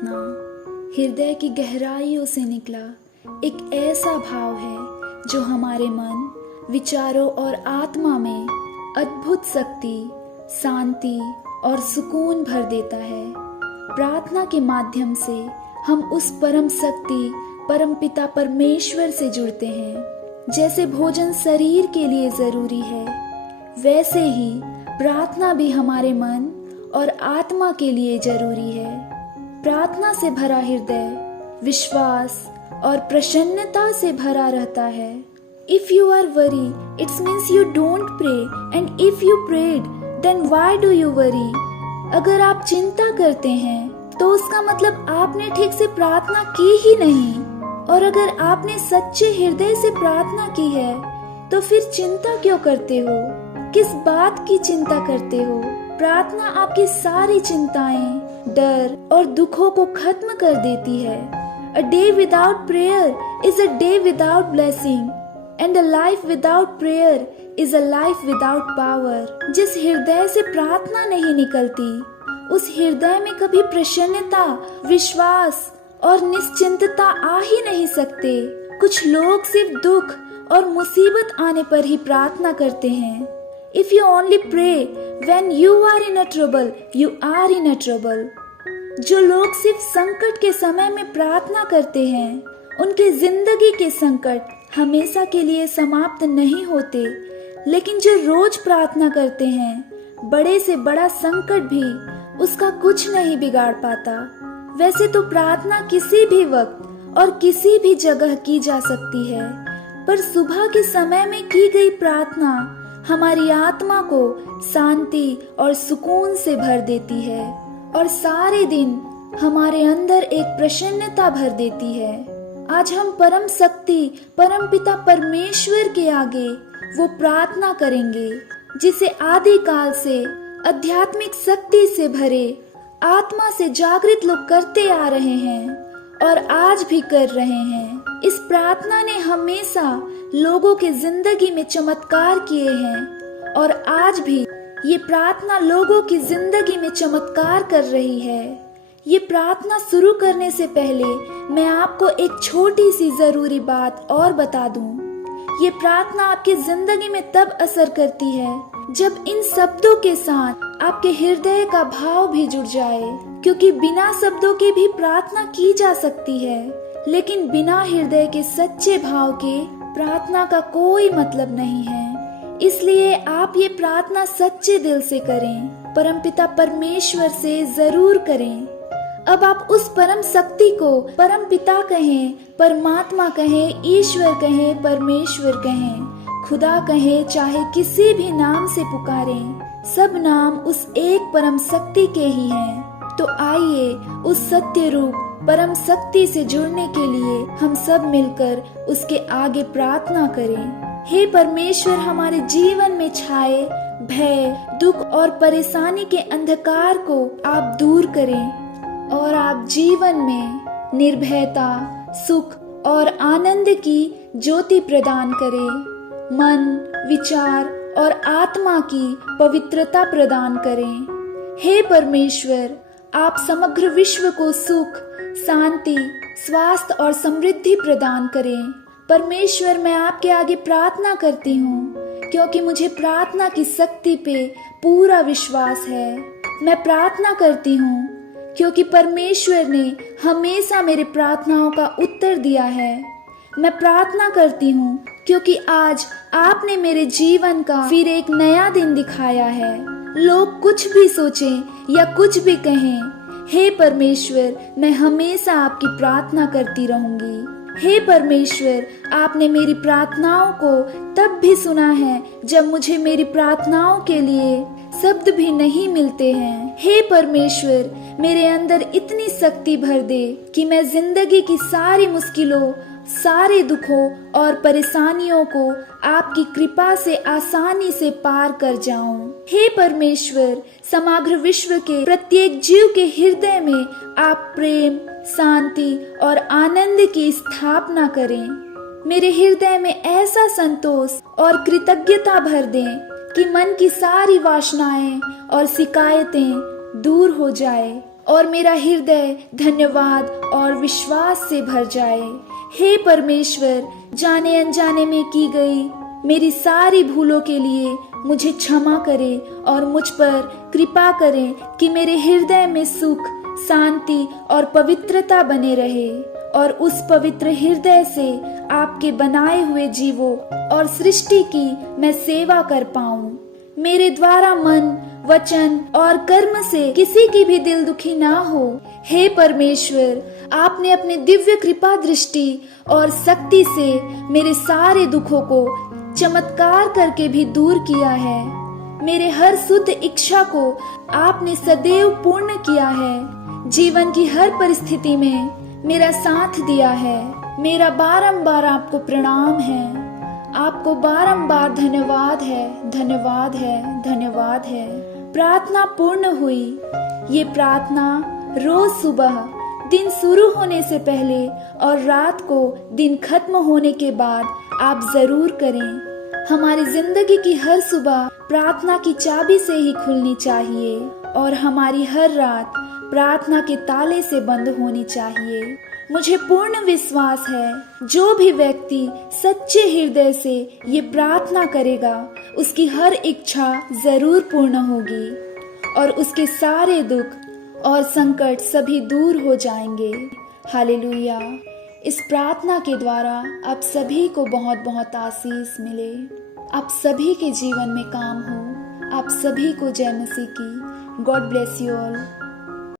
प्रार्थना हृदय की गहराइयों से निकला एक ऐसा भाव है जो हमारे मन, विचारों और आत्मा में अद्भुत शक्ति, शांति और सुकून भर देता है। प्रार्थना के माध्यम से हम उस परम शक्ति, परम पिता परमेश्वर से जुड़ते हैं। जैसे भोजन शरीर के लिए जरूरी है, वैसे ही प्रार्थना भी हमारे मन और आत्मा के लिए जरूरी है। प्रार्थना से भरा हृदय विश्वास और प्रसन्नता से भरा रहता है। If you are worried, it means you don't pray, and if you prayed, then why do you worry? अगर आप चिंता करते हैं तो उसका मतलब आपने ठीक से प्रार्थना की ही नहीं, और अगर आपने सच्चे हृदय से प्रार्थना की है तो फिर चिंता क्यों करते हो? किस बात की चिंता करते हो? प्रार्थना आपकी सारी चिंताएं, डर और दुखों को खत्म कर देती है। A day without prayer is a day without blessing, and a life without prayer is a life without power. जिस हृदय से प्रार्थना नहीं निकलती, उस हृदय में कभी प्रसन्नता, विश्वास और निश्चिंतता आ ही नहीं सकते। कुछ लोग सिर्फ दुख और मुसीबत आने पर ही प्रार्थना करते हैं। If you only pray when you are in a trouble, you are in a trouble. जो लोग सिर्फ संकट के समय में प्रार्थना करते हैं, उनके जिंदगी के संकट हमेशा के लिए समाप्त नहीं होते। लेकिन जो रोज प्रार्थना करते हैं, बड़े से बड़ा संकट भी उसका कुछ नहीं बिगाड़ पाता। वैसे तो प्रार्थना किसी भी वक्त और किसी भी जगह की जा सकती है, पर सुबह के समय में की गई प्रार्थना हमारी आत्मा को शांति और सुकून से भर देती है और सारे दिन हमारे अंदर एक प्रसन्नता भर देती है। आज हम परम शक्ति, परम पिता परमेश्वर के आगे वो प्रार्थना करेंगे जिसे आदि काल से आध्यात्मिक शक्ति से भरे, आत्मा से जागृत लोग करते आ रहे हैं और आज भी कर रहे हैं। इस प्रार्थना ने हमेशा लोगों के जिंदगी में चमत्कार किए हैं और आज भी ये प्रार्थना लोगों की जिंदगी में चमत्कार कर रही है। ये प्रार्थना शुरू करने से पहले मैं आपको एक छोटी सी जरूरी बात और बता दूं। ये प्रार्थना आपकी जिंदगी में तब असर करती है जब इन शब्दों के साथ आपके हृदय का भाव भी जुड़ जाए, क्योंकि बिना शब्दों के भी प्रार्थना की जा सकती है, लेकिन बिना हृदय के सच्चे भाव के प्रार्थना का कोई मतलब नहीं है। इसलिए आप ये प्रार्थना सच्चे दिल से करें, परमपिता परमेश्वर से जरूर करें। अब आप उस परम शक्ति को परम पिता कहें, परमात्मा कहें, ईश्वर कहें, परमेश्वर कहें, खुदा कहें, चाहे किसी भी नाम से पुकारें, सब नाम उस एक परम शक्ति के ही हैं। तो आइए उस सत्य रूप परम शक्ति से जुड़ने के लिए हम सब मिलकर उसके आगे प्रार्थना करें। हे परमेश्वर, हमारे जीवन में छाए भय, दुख और परेशानी के अंधकार को आप दूर करें और आप जीवन में निर्भयता, सुख और आनंद की ज्योति प्रदान करें। मन, विचार और आत्मा की पवित्रता प्रदान करें। हे परमेश्वर, आप समग्र विश्व को सुख, शांति, स्वास्थ्य और समृद्धि प्रदान करें। परमेश्वर, मैं आपके आगे प्रार्थना करती हूँ क्योंकि मुझे प्रार्थना की शक्ति पे पूरा विश्वास है। मैं प्रार्थना करती हूँ क्योंकि परमेश्वर ने हमेशा मेरी प्रार्थनाओं का उत्तर दिया है। मैं प्रार्थना करती हूँ क्योंकि आज आपने मेरे जीवन का फिर एक नया दिन दिखाया है। लोग कुछ भी सोचें या कुछ भी कहें, हे परमेश्वर, मैं हमेशा आपकी प्रार्थना करती रहूंगी। हे परमेश्वर, आपने मेरी प्रार्थनाओं को तब भी सुना है जब मुझे मेरी प्रार्थनाओं के लिए शब्द भी नहीं मिलते हैं। हे परमेश्वर, मेरे अंदर इतनी शक्ति भर दे कि मैं जिंदगी की सारी मुश्किलों, सारे दुखों और परेशानियों को आपकी कृपा से आसानी से पार कर जाऊं। हे परमेश्वर, समग्र विश्व के प्रत्येक जीव के हृदय में आप प्रेम, शांति और आनंद की स्थापना करें। मेरे हृदय में ऐसा संतोष और कृतज्ञता भर दें कि मन की सारी वासनाएं और शिकायतें दूर हो जाए और मेरा हृदय धन्यवाद और विश्वास से भर जाए। हे परमेश्वर, जाने अनजाने में की गई मेरी सारी भूलों के लिए मुझे क्षमा करें और मुझ पर कृपा करें कि मेरे हृदय में सुख, शांति और पवित्रता बने रहे और उस पवित्र हृदय से आपके बनाए हुए जीवों और सृष्टि की मैं सेवा कर पाऊं। मेरे द्वारा मन, वचन और कर्म से किसी की भी दिल दुखी ना हो। हे परमेश्वर, आपने अपने दिव्य कृपा दृष्टि और शक्ति से मेरे सारे दुखों को चमत्कार करके भी दूर किया है। मेरे हर शुद्ध इच्छा को आपने सदैव पूर्ण किया है। जीवन की हर परिस्थिति में मेरा साथ दिया है। मेरा बारंबार आपको प्रणाम है। आपको बारंबार धन्यवाद है, धन्यवाद है, धन्यवाद है। प्रार्थना पूर्ण हुई। ये प्रार्थना रोज सुबह दिन शुरू होने से पहले और रात को दिन खत्म होने के बाद आप जरूर करें। हमारी जिंदगी की हर सुबह प्रार्थना की चाबी से ही खुलनी चाहिए और हमारी हर रात प्रार्थना के ताले से बंद होनी चाहिए। मुझे पूर्ण विश्वास है, जो भी व्यक्ति सच्चे हृदय से ये प्रार्थना करेगा उसकी हर इच्छा जरूर पूर्ण होगी और उसके सारे दुख और संकट सभी दूर हो जाएंगे। हालेलुया। इस प्रार्थना के द्वारा आप सभी को बहुत बहुत आशीष मिले। आप सभी के जीवन में काम हो। आप सभी को जय मसीह की। God bless you all.